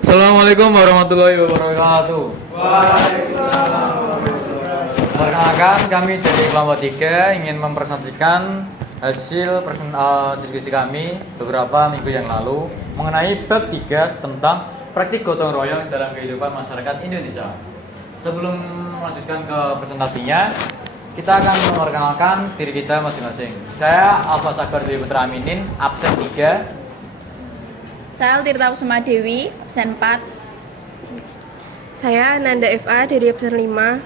Assalamualaikum warahmatullahi wabarakatuh. Perkenalkan, kami dari kelompok 3 ingin mempresentasikan hasil diskusi kami beberapa minggu yang lalu mengenai bab 3 tentang praktik gotong royong dalam kehidupan masyarakat Indonesia. Sebelum melanjutkan ke presentasinya, kita akan memperkenalkan diri kita masing-masing. Saya Alfa Sagar Dewi Putra Aminin, absen 3. Saya Tirta Kusuma Dewi, absen 4. Saya Ananda FA dari absen 5.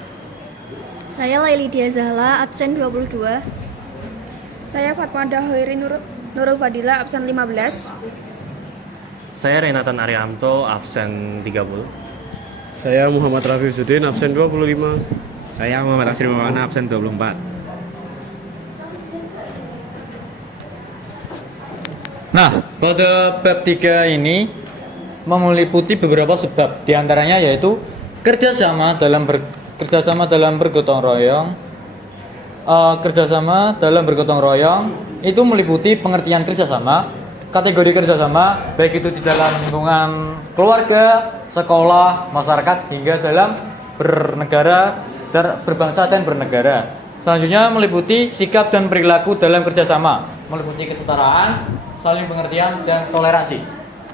Saya Laili Dia Zahla, absen 22. Saya Fatmada Hoiri Nurul Fadila, absen 15. Saya Renatan Ariamto, absen 30. Saya Muhammad Rafi Zudin, absen 25. Saya Muhammad Asri Maulana, absen 24. Nah, pada bab 3 ini meliputi beberapa sebab, diantaranya yaitu kerjasama dalam bergotong royong. Kerjasama dalam bergotong royong itu meliputi pengertian kerjasama, kategori kerjasama, baik itu di dalam lingkungan keluarga, sekolah, masyarakat, hingga dalam bernegara dan berbangsa dan bernegara. Selanjutnya meliputi sikap dan perilaku dalam kerjasama, meliputi kesetaraan, saling pengertian, dan toleransi.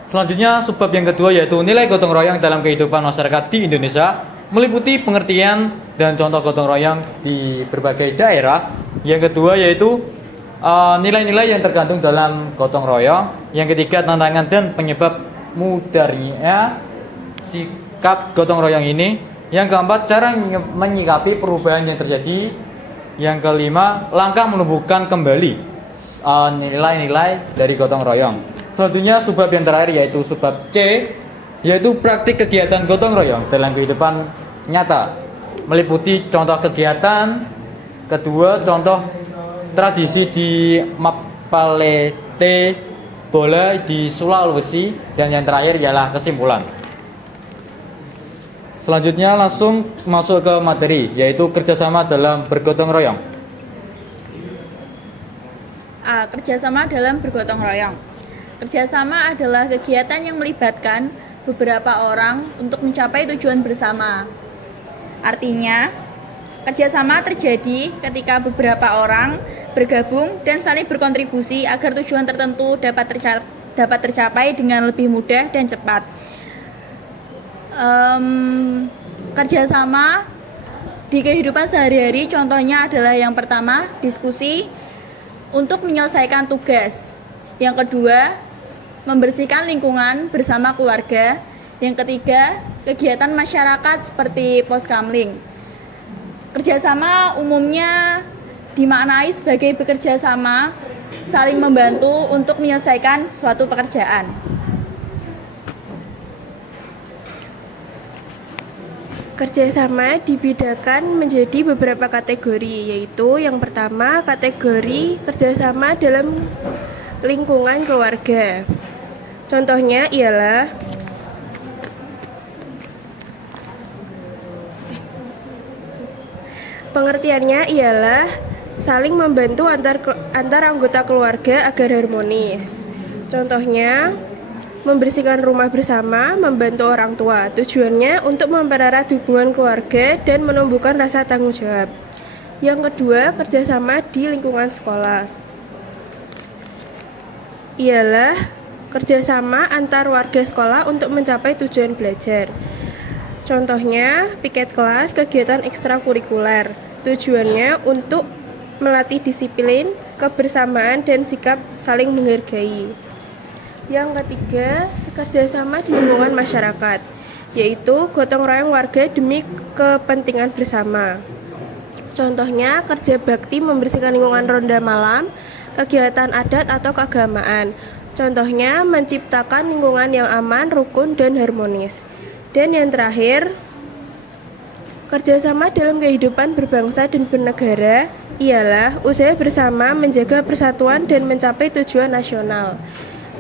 Selanjutnya sebab yang kedua yaitu nilai gotong royong dalam kehidupan masyarakat di Indonesia, meliputi pengertian dan contoh gotong royong di berbagai daerah. Yang kedua yaitu nilai-nilai yang tergantung dalam gotong royong. Yang ketiga tantangan dan penyebab mudarnya sikap gotong royong ini. Yang keempat cara menyikapi perubahan yang terjadi. Yang kelima langkah menumbuhkan kembali nilai-nilai dari gotong royong. Selanjutnya sebab yang terakhir yaitu sebab C, yaitu praktik kegiatan gotong royong dalam kehidupan nyata, meliputi contoh kegiatan. Kedua, contoh tradisi di Mapalete Bola di Sulawesi. Dan yang terakhir ialah kesimpulan. Selanjutnya langsung masuk ke materi, yaitu kerjasama dalam bergotong royong. Kerjasama dalam bergotong royong. Kerjasama adalah kegiatan yang melibatkan beberapa orang untuk mencapai tujuan bersama. Artinya, kerjasama terjadi ketika beberapa orang bergabung dan saling berkontribusi agar tujuan tertentu dapat tercapai dengan lebih mudah dan cepat. Kerjasama di kehidupan sehari-hari contohnya adalah yang pertama, diskusi untuk menyelesaikan tugas. Yang kedua, membersihkan lingkungan bersama keluarga. Yang ketiga, kegiatan masyarakat seperti poskamling. Kerjasama umumnya dimaknai sebagai bekerja sama, saling membantu untuk menyelesaikan suatu pekerjaan. Kerjasama dibedakan menjadi beberapa kategori, yaitu yang pertama kategori kerjasama dalam lingkungan keluarga. Contohnya ialah pengertiannya ialah saling membantu antar anggota keluarga agar harmonis. Contohnya membersihkan rumah bersama, membantu orang tua. Tujuannya untuk mempererat hubungan keluarga dan menumbuhkan rasa tanggung jawab. Yang kedua, kerjasama di lingkungan sekolah. Ialah kerjasama antar warga sekolah untuk mencapai tujuan belajar. Contohnya, piket kelas, kegiatan ekstrakurikuler. Tujuannya untuk melatih disiplin, kebersamaan, dan sikap saling menghargai. Yang ketiga, kerjasama di lingkungan masyarakat, yaitu gotong royong warga demi kepentingan bersama. Contohnya, kerja bakti membersihkan lingkungan ronda malam, kegiatan adat atau keagamaan. Contohnya, menciptakan lingkungan yang aman, rukun, dan harmonis. Dan yang terakhir, kerjasama dalam kehidupan berbangsa dan bernegara ialah usaha bersama menjaga persatuan dan mencapai tujuan nasional.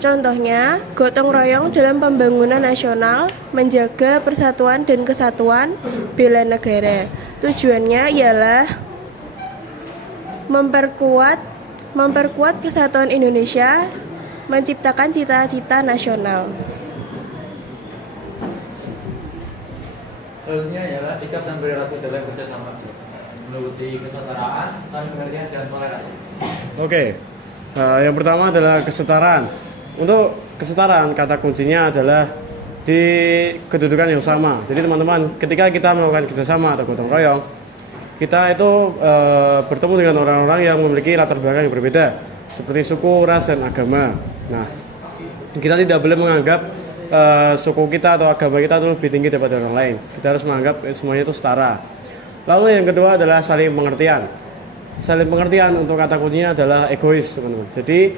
Contohnya, gotong royong dalam pembangunan nasional, menjaga persatuan dan kesatuan, bela negara. Tujuannya ialah memperkuat memperkuat persatuan Indonesia, menciptakan cita-cita nasional. Selanjutnya ialah sikap dan perilaku dalam kerjasama, meliputi kesetaraan, saling pengertian, dan toleransi. Oke, yang pertama adalah kesetaraan. Untuk kesetaraan, kata kuncinya adalah di kedudukan yang sama. Jadi teman-teman, ketika kita melakukan kerjasama atau gotong royong, kita itu bertemu dengan orang-orang yang memiliki latar belakang yang berbeda, seperti suku, ras, dan agama. Nah, kita tidak boleh menganggap suku kita atau agama kita itu lebih tinggi daripada orang lain. Kita harus menganggap semuanya itu setara. Lalu yang kedua adalah saling pengertian. Saling pengertian untuk kata kuncinya adalah egois, teman-teman. Jadi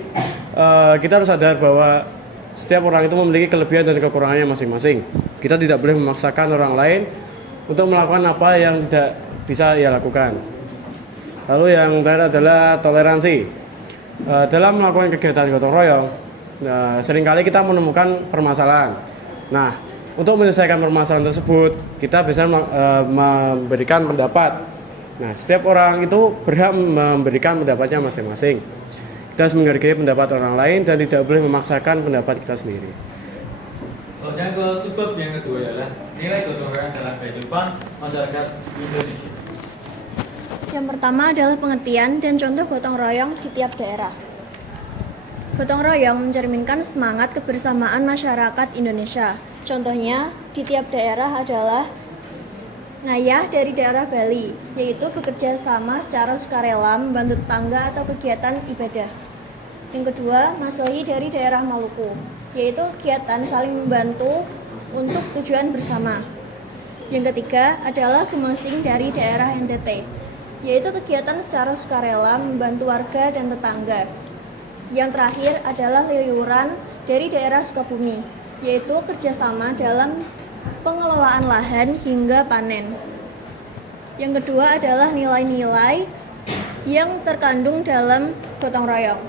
kita harus sadar bahwa setiap orang itu memiliki kelebihan dan kekurangannya masing-masing. Kita tidak boleh memaksakan orang lain untuk melakukan apa yang tidak bisa ia lakukan. Lalu yang terakhir adalah toleransi. Dalam melakukan kegiatan gotong royong, seringkali kita menemukan permasalahan. Nah, untuk menyelesaikan permasalahan tersebut, kita biasanya memberikan pendapat. Nah, setiap orang itu berhak memberikan pendapatnya masing-masing. Kita harus menghargai pendapat orang lain dan tidak boleh memaksakan pendapat kita sendiri. Kemudian ke subbab yang kedua adalah nilai gotong royong dalam kehidupan masyarakat Indonesia. Yang pertama adalah pengertian dan contoh gotong royong di tiap daerah. Gotong royong mencerminkan semangat kebersamaan masyarakat Indonesia. Contohnya di tiap daerah adalah ngayah dari daerah Bali, yaitu bekerja sama secara sukarela membantu tetangga atau kegiatan ibadah. Yang kedua, masohi dari daerah Maluku, yaitu kegiatan saling membantu untuk tujuan bersama. Yang ketiga adalah gemosing dari daerah NTT, yaitu kegiatan secara sukarela membantu warga dan tetangga. Yang terakhir adalah liliuran dari daerah Sukabumi, yaitu kerjasama dalam pengelolaan lahan hingga panen. Yang kedua adalah nilai-nilai yang terkandung dalam gotong royong.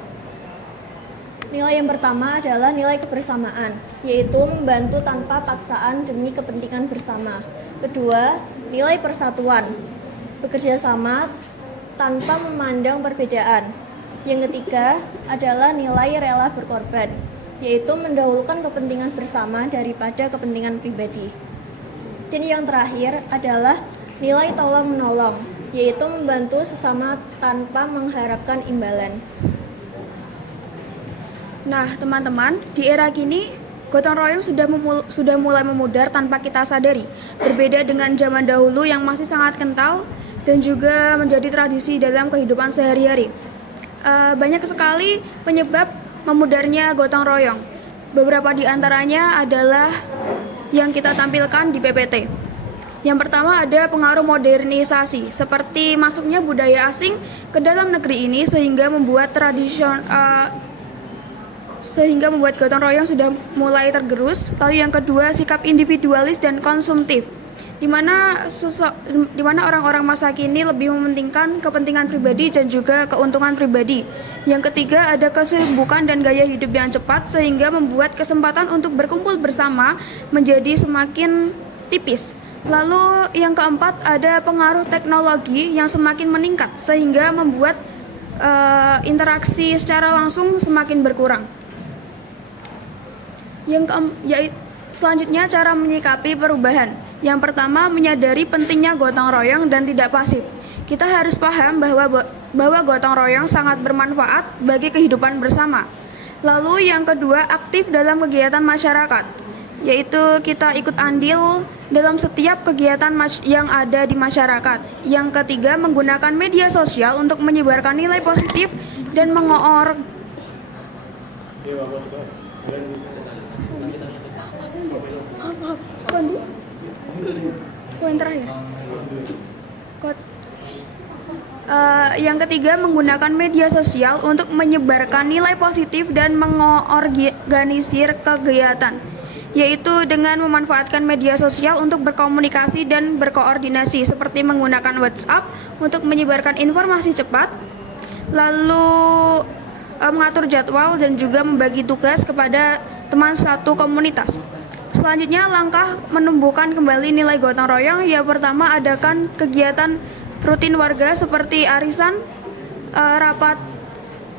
Nilai yang pertama adalah nilai kebersamaan, yaitu membantu tanpa paksaan demi kepentingan bersama. Kedua, nilai persatuan, bekerja sama tanpa memandang perbedaan. Yang ketiga adalah nilai rela berkorban, yaitu mendahulukan kepentingan bersama daripada kepentingan pribadi. Dan yang terakhir adalah nilai tolong-menolong, yaitu membantu sesama tanpa mengharapkan imbalan. Nah, teman-teman, di era kini gotong royong sudah mulai memudar tanpa kita sadari. Berbeda dengan zaman dahulu yang masih sangat kental dan juga menjadi tradisi dalam kehidupan sehari-hari. Banyak sekali penyebab memudarnya gotong royong. Beberapa di antaranya adalah yang kita tampilkan di PPT. Yang pertama ada pengaruh modernisasi, seperti masuknya budaya asing ke dalam negeri ini sehingga membuat gotong royong sudah mulai tergerus. Lalu yang kedua, sikap individualis dan konsumtif, di mana orang-orang masa kini lebih mementingkan kepentingan pribadi dan juga keuntungan pribadi. Yang ketiga, ada kesibukan dan gaya hidup yang cepat sehingga membuat kesempatan untuk berkumpul bersama menjadi semakin tipis. Lalu yang keempat, ada pengaruh teknologi yang semakin meningkat sehingga membuat interaksi secara langsung semakin berkurang. Selanjutnya, cara menyikapi perubahan. Yang pertama, menyadari pentingnya gotong royong dan tidak pasif. Kita harus paham bahwa gotong royong sangat bermanfaat bagi kehidupan bersama. Lalu yang kedua, aktif dalam kegiatan masyarakat, yaitu kita ikut andil dalam setiap kegiatan yang ada di masyarakat. Yang ketiga, menggunakan media sosial untuk menyebarkan nilai positif dan yang ketiga, menggunakan media sosial untuk menyebarkan nilai positif dan mengorganisir kegiatan, yaitu dengan memanfaatkan media sosial untuk berkomunikasi dan berkoordinasi, seperti menggunakan WhatsApp untuk menyebarkan informasi cepat, lalu mengatur jadwal dan juga membagi tugas kepada teman satu komunitas. Selanjutnya, langkah menumbuhkan kembali nilai gotong royong. Yang pertama, adakan kegiatan rutin warga seperti arisan, rapat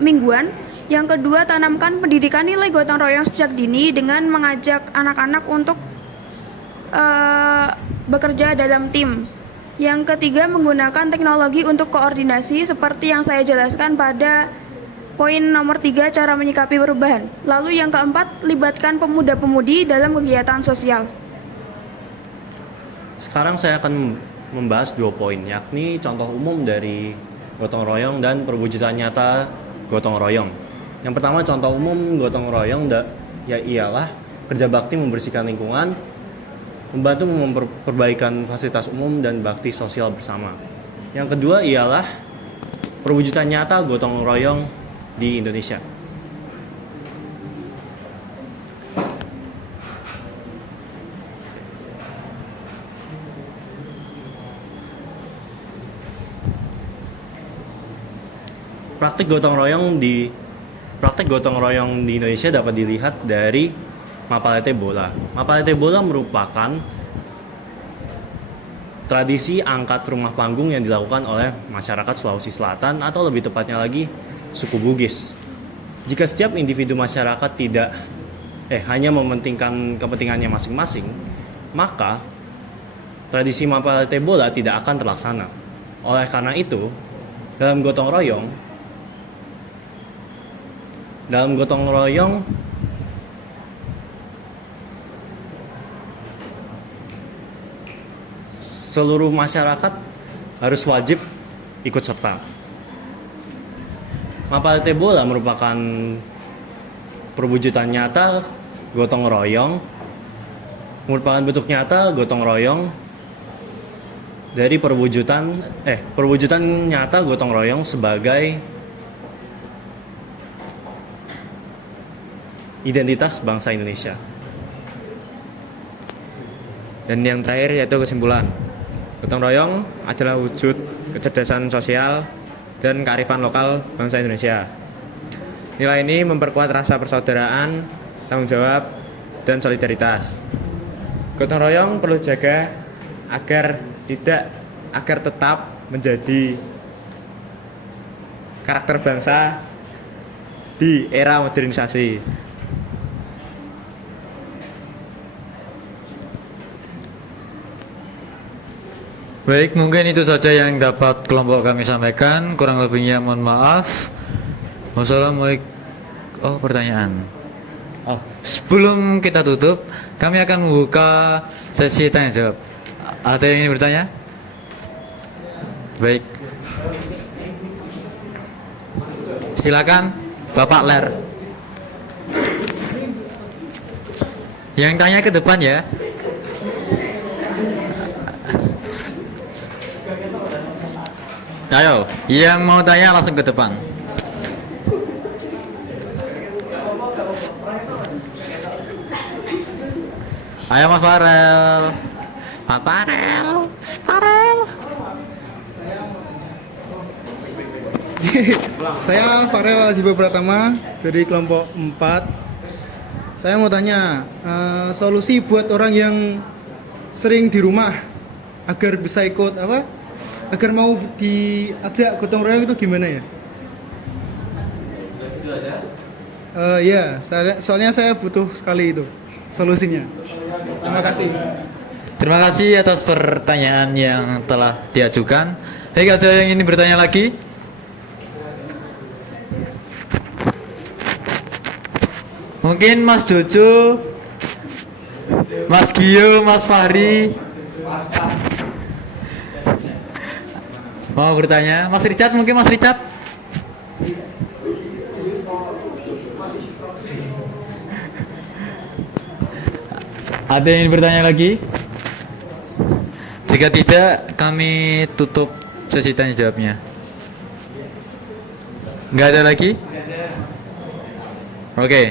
mingguan. Yang kedua, tanamkan pendidikan nilai gotong royong sejak dini dengan mengajak anak-anak untuk bekerja dalam tim. Yang ketiga, menggunakan teknologi untuk koordinasi seperti yang saya jelaskan pada poin nomor 3, cara menyikapi perubahan. Lalu yang keempat, libatkan pemuda-pemudi dalam kegiatan sosial. Sekarang saya akan membahas 2 poin, yakni contoh umum dari gotong royong dan perwujudan nyata gotong royong. Yang pertama, contoh umum gotong royong ialah kerja bakti membersihkan lingkungan, membantu memperbaikan fasilitas umum dan bakti sosial bersama. Yang kedua ialah perwujudan nyata gotong royong di Indonesia. Praktik gotong royong di Indonesia dapat dilihat dari Mapalete Bola. Mapalete Bola merupakan tradisi angkat rumah panggung yang dilakukan oleh masyarakat Sulawesi Selatan atau lebih tepatnya lagi suku Bugis. Jika setiap individu masyarakat hanya mementingkan kepentingannya masing-masing, maka tradisi Mapalete Bola tidak akan terlaksana. Oleh karena itu, dalam gotong royong seluruh masyarakat harus wajib ikut serta. Mapalete Bola merupakan perwujudan nyata gotong royong, merupakan bentuk nyata gotong royong dari perwujudan nyata gotong royong sebagai identitas bangsa Indonesia. Dan yang terakhir yaitu kesimpulan. Gotong royong adalah wujud kecerdasan sosial dan kearifan lokal bangsa Indonesia. Nilai ini memperkuat rasa persaudaraan, tanggung jawab, dan solidaritas. Gotong royong perlu jaga agar tetap menjadi karakter bangsa di era modernisasi. Baik, mungkin itu saja yang dapat kelompok kami sampaikan. Kurang lebihnya mohon maaf. Wassalamualaikum. Oh, pertanyaan. Sebelum kita tutup, kami akan membuka sesi tanya jawab. Ada yang ingin bertanya? Baik. Silakan, Bapak Ler. Yang tanya ke depan ya. Ayo, yang mau tanya langsung ke depan. Ayo Mas Farel. Mas Farel. Saya Farel Aljiba Pratama dari kelompok 4. Saya mau tanya, solusi buat orang yang sering di rumah agar bisa ikut agar mau diajak gotong royong itu gimana ya? Ya, soalnya saya butuh sekali itu solusinya. Terima kasih. Terima kasih atas pertanyaan yang telah diajukan. Baik, ada yang ingin bertanya lagi? Mungkin Mas Jojo, Mas Gio, Mas Fahri mau bertanya. Mas Richard, mungkin Mas Richard. Ada yang ingin bertanya lagi? Jika tidak, kami tutup sesi tanya jawabnya. Nggak ada lagi? Oke.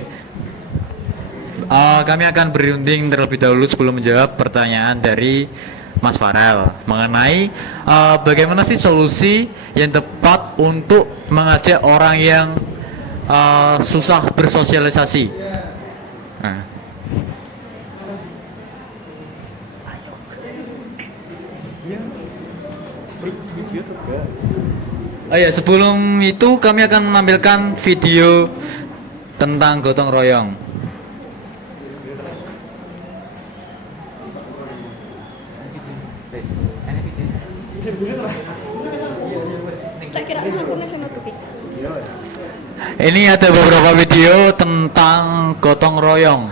Kami akan berunding terlebih dahulu sebelum menjawab pertanyaan dari Mas Farel mengenai bagaimana sih solusi yang tepat untuk mengajak orang yang susah bersosialisasi. Nah. Oh ya, sebelum itu kami akan menampilkan video tentang gotong royong. Ini ada beberapa video tentang gotong royong.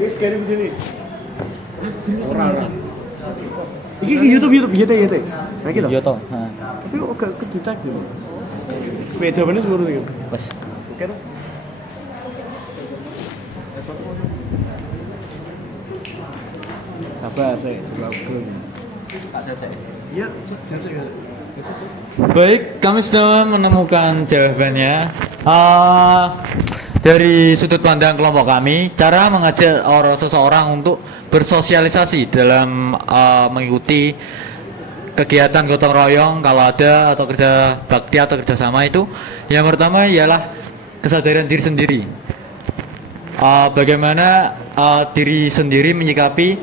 Wis kirim sini. Ora. Iki YouTube YT. Nah gitu. Iya toh. Tapi kok gak kejutan gitu. Wes jawabannya seluruh iki. Wes. Oke dong. Sabar, saya coba belum. Pak Cecek. Iya, saya. Baik, kami sudah menemukan jawabannya. Dari sudut pandang kelompok kami, cara mengajak seseorang untuk bersosialisasi dalam mengikuti kegiatan gotong royong kalau ada, atau kerja bakti atau kerjasama itu, yang pertama ialah kesadaran diri sendiri. Bagaimana diri sendiri menyikapi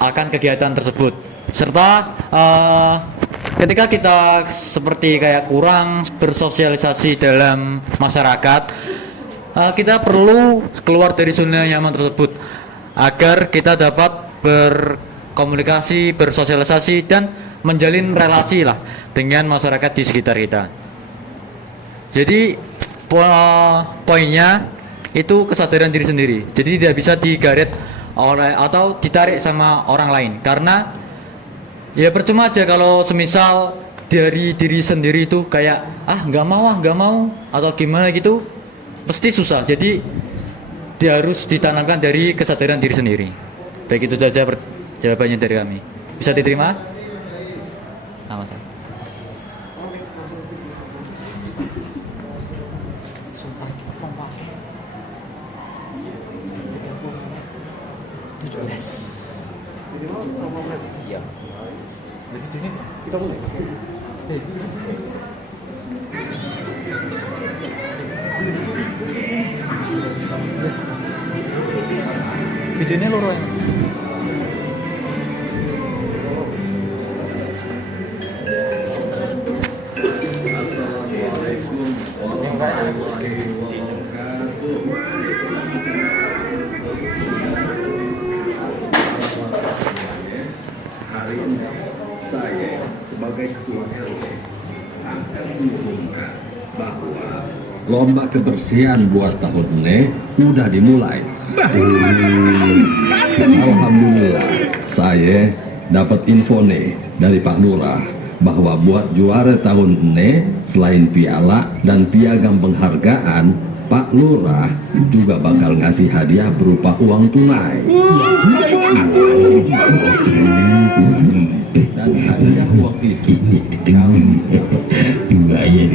akan kegiatan tersebut, serta ketika kita seperti kayak kurang bersosialisasi dalam masyarakat, kita perlu keluar dari zona nyaman tersebut agar kita dapat berkomunikasi, bersosialisasi dan menjalin relasi lah dengan masyarakat di sekitar kita. Jadi poinnya itu kesadaran diri sendiri. Jadi tidak bisa digaret oleh atau ditarik sama orang lain, karena ya percuma aja kalau semisal dari diri sendiri itu kayak nggak mau atau gimana gitu, pasti susah. Jadi dia harus ditanamkan dari kesadaran diri sendiri. Baik, itu saja jawabannya dari kami. Bisa diterima? Sama saya. Iya. Kita mulai. Videonya loro ya. Hari ini saya sebagai ketua RW akan mengumumkan bahwa lomba kebersihan buat tahun ini udah dimulai. Alhamdulillah, saya dapat info nih dari Pak Lurah bahwa buat juara tahun ini selain piala dan piagam penghargaan, Pak Lurah juga bakal ngasih hadiah berupa uang tunai. Dan hadiah uang itu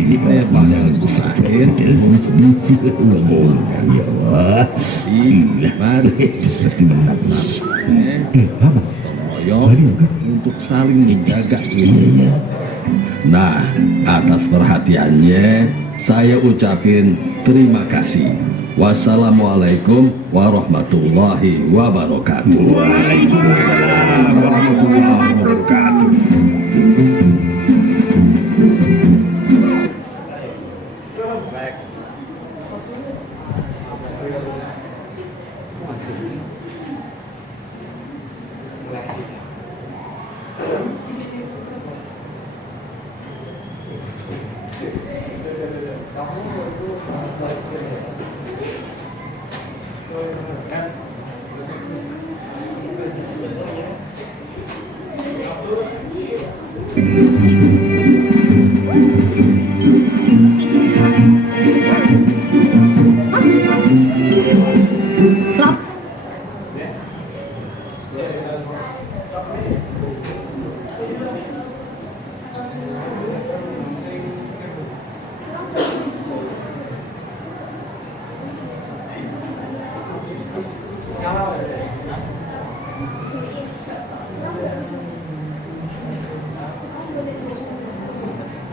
saya bakal usahain untuk saling menjaga ini. Nah, atas perhatiannya saya ucapin terima kasih. Wassalamualaikum warahmatullahi wabarakatuh. Waalaikumsalam warahmatullahi wabarakatuh.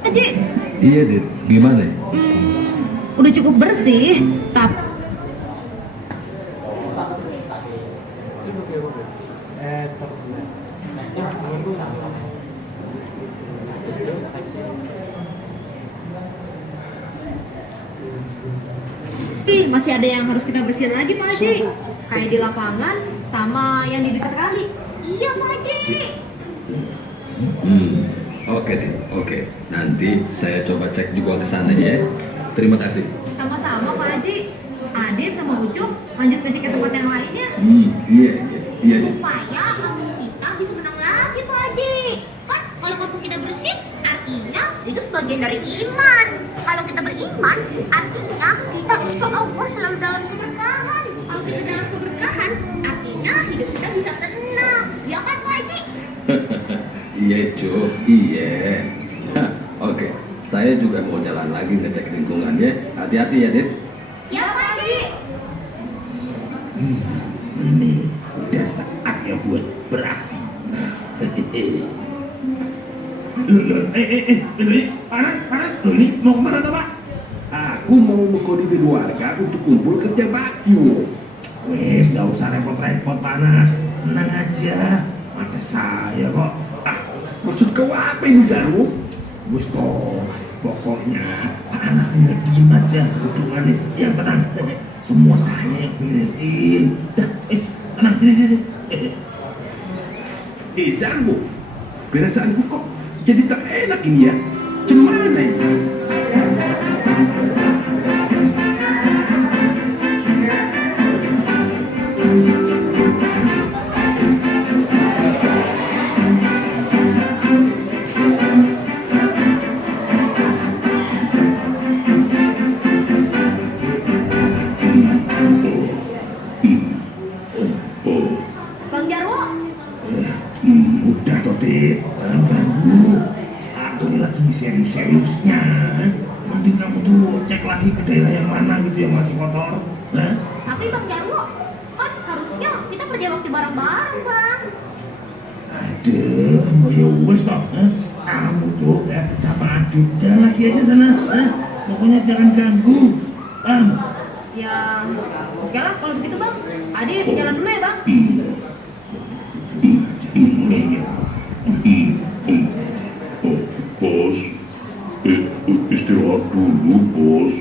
Aji, Iya, Dit. Gimana? udah cukup bersih, tapi masih ada yang harus kita bersihin lagi Pak Haji. Kayak di lapangan sama yang di dekat kali. Iya Pak Haji. Oke, Dit. Oke. Nanti saya coba cek juga ke sana ya. Terima kasih. Sama-sama Pak Haji. Adit sama Ucup lanjut ngecek ke tempat yang lainnya. Iya, iya. Supaya kampung kita bisa menang lagi Pak Haji. Kan kalau kampung kita bersih, artinya itu sebagian dari iman. Kalau kita beriman, artinya kita insya Allah selalu dalam keberkahan. Kalau kita dalam keberkahan, artinya hidup kita bisa tenang. Ya kan Pak Haji? Iya, Cuk. Iya. Oke. Saya juga mau jalan lagi ngecek lingkungan ya. Hati-hati ya, Dit. Siap Pak Haji. Ini udah saatnya buat beraksi. Panas. Loh ini mau kemana tuh Pak? Aku mau mengkode warga untuk kumpul kerja bakti. Wes, gak usah repot-repot Panas. Tenang aja. Mata saya kok. Maksud kau apa ini Jarwo? Wes toh, pokoknya Panas tinggal diem aja. Udah manis, yang tenang. Semua saya yang beresin. Dah, wes, tenang, sini. Jarwo, beresanku kok jadi tak enak ini ya. Cemana ini? Bang Jarwo. Udah toh, Dit. Jangan ganggu. Aku ini lagi serius-seriusnya. Mending kamu tuh cek lagi ke daerah yang mana gitu yang masih kotor. Nah, Tapi Bang Jarwo, kan harusnya kita kerja bakti bareng-bareng Bang. aduh, ya wes toh. Kamu tuh sama Adit jalan lagi aja sana. Pokoknya jangan ganggu. Ya, oke lah kalau begitu Bang. Adi jalan dulu ya Bang. Bos, istirahat dulu, Bos.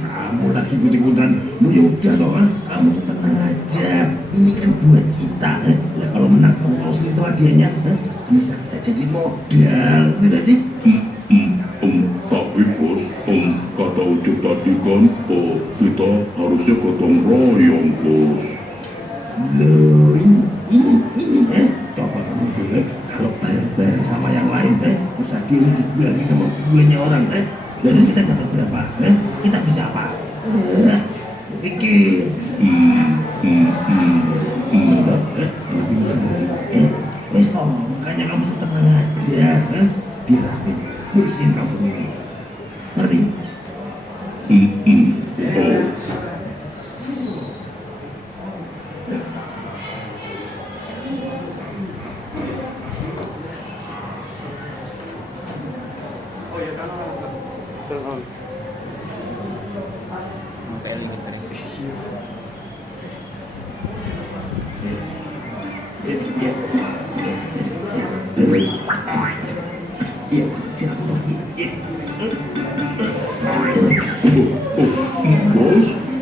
Kamu lagi ikut-ikutan. Ya udah toh, kamu tuh tenang aja. Ini kan buat kita. Nah, kalau menang kamu terus itu hadiahnya, bisa kita jadi modal, tidak sih? Tapi Bos, kata Ucup tadi kan, kita harusnya gotong royong, Bos. Loh, ini, coba kamu dulu, kalau bareng-bareng sama yang lain, terus hadiah ini dibagi sama banyak orang, lalu kita dapat berapa? Kita bisa apa? Pikir. Wes toh, makanya kamu tuh tenang aja, biar aku bersihin kampung ini. Ngerti?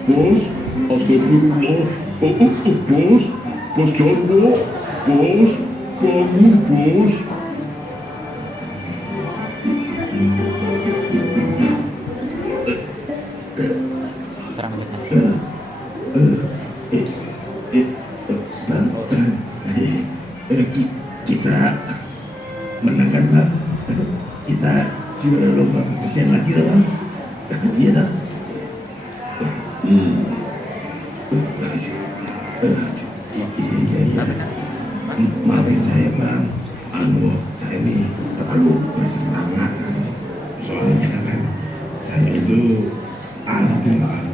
Bos, astagfirullah. Bos Jarwo, Bos, bangun Bos. Terang Dit. Kita menangkan Bang. Kita juara lomba kebersihan lagi lah Bang. Iya tak? Iya. Maafin saya Bang. Saya ini terlalu bersemangat kan. Soalnya kan saya itu Bang.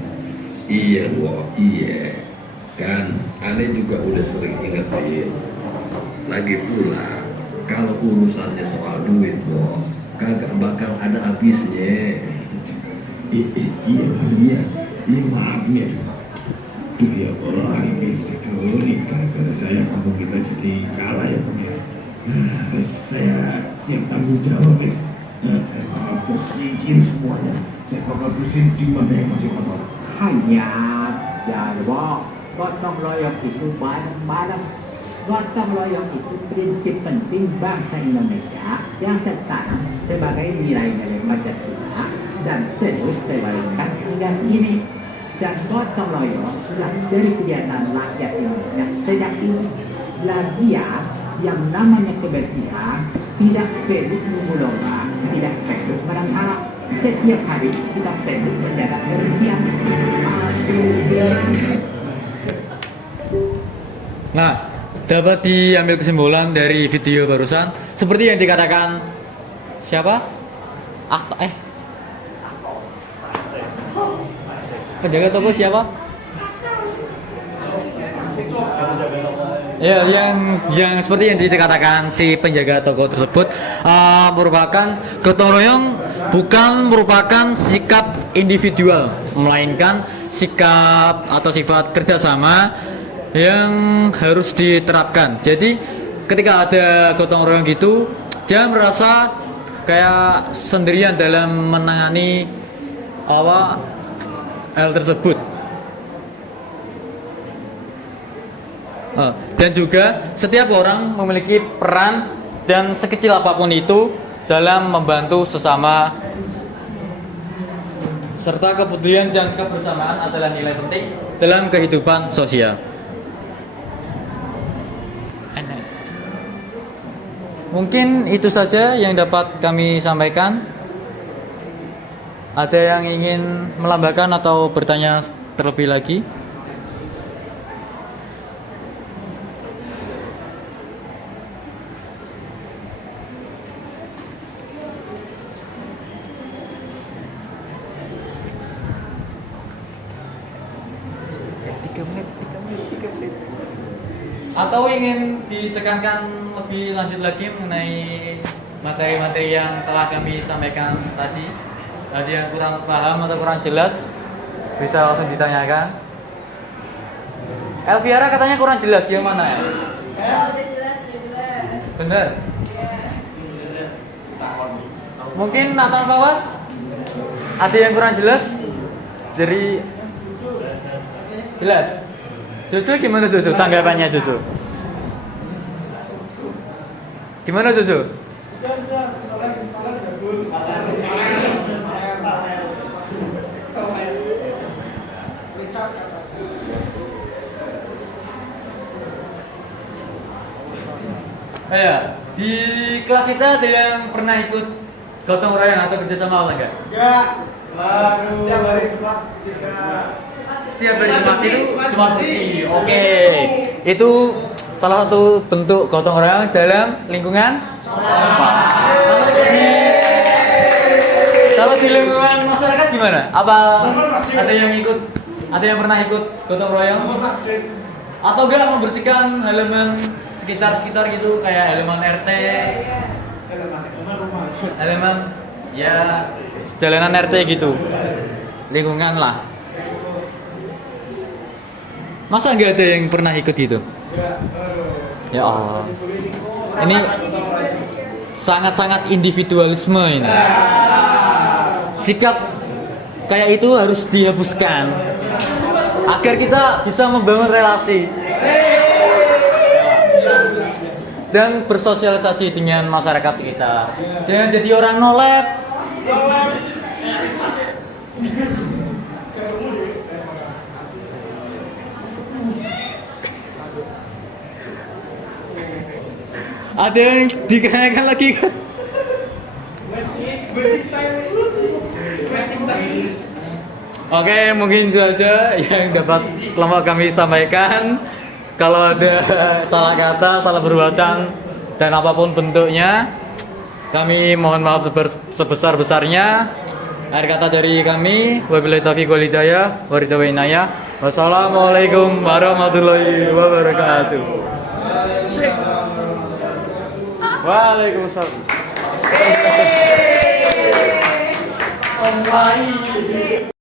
Iya, Wo. Iya. Kan, aneh juga udah sering ingetin. Lagi pula, Kalau urusannya soal duit, Bo, kagak bakal ada habisnya. Iya, maaf ya. Duh ya Allah, ini gara-gara saya kampung kita jadi kalah ya Bang ya. Nah, saya siap tanggung jawab, guys. Nah, saya bakal bersihin semuanya. Saya bakal bersihin di mana yang masih kotor. Hanya jawab gotong royong itu bareng-bareng. Gotong royong itu prinsip penting bangsa Indonesia yang sekarang sebagai nilai-nilai Pancasila dan terus terbalikkan hingga kini. Dan gotong royong sudah dari kegiatan rakyat Indonesia sejak ini. Lagian yang namanya kebersihan tidak perlu menunggu lomba, tidak perlu menang harap. Setiap hari kita perlu menjaga kebersihan. Nah, dapat diambil kesimpulan dari video barusan seperti yang dikatakan siapa? Penjaga toko siapa? Ya, yang seperti yang dikatakan si penjaga toko tersebut merupakan gotong royong bukan merupakan sikap individual, melainkan sikap atau sifat kerjasama yang harus diterapkan. Jadi ketika ada gotong royong gitu, jangan merasa kayak sendirian dalam menangani hal tersebut. Dan juga setiap orang memiliki peran dan sekecil apapun itu dalam membantu sesama, serta kepedulian dan kebersamaan adalah nilai penting dalam kehidupan sosial. Mungkin itu saja yang dapat kami sampaikan. Ada yang ingin melambahkan atau bertanya terlebih lagi? Atau ingin ditekankan lebih lanjut lagi mengenai materi-materi yang telah kami sampaikan tadi? Ada yang kurang paham atau kurang jelas bisa langsung ditanyakan. Elviara katanya kurang jelas, yang mana ya? Jelas. Bener. Mungkin Nathan Fawas ada yang kurang jelas dari jelas. Jojo gimana Jojo? Tanggapannya Jojo? Gimana Jojo? Ya, di kelas kita ada yang pernah ikut gotong royong atau kerjasama apa enggak? Enggak. Setiap hari Jumat Setiap hari Jumat itu Jumat putih. Oke. Itu salah satu bentuk gotong royong dalam lingkungan sekolah. Kalau di lingkungan masyarakat gimana? Apa ada yang pernah ikut gotong royong? Atau enggak membersihkan halaman sekitar gitu, kayak halaman RT, halaman ya jalanan RT gitu, lingkungan lah. Masa nggak ada yang pernah ikut gitu? Ya Allah, ini sangat-sangat individualisme ini. Sikap kayak itu harus dihapuskan agar kita bisa membangun relasi dan bersosialisasi dengan masyarakat sekitar. Jangan jadi orang nolep. Ada yang dikenakan lagi kan? Oke, mungkin itu saja yang dapat kelompok kami sampaikan. Kalau ada salah kata, salah perbuatan, dan apapun bentuknya, kami mohon maaf sebesar-besarnya. Akhir kata dari kami, wabillahi taufiq wal hidayah, waridha wa inayah. Wassalamualaikum warahmatullahi wabarakatuh. Waalaikumsalam.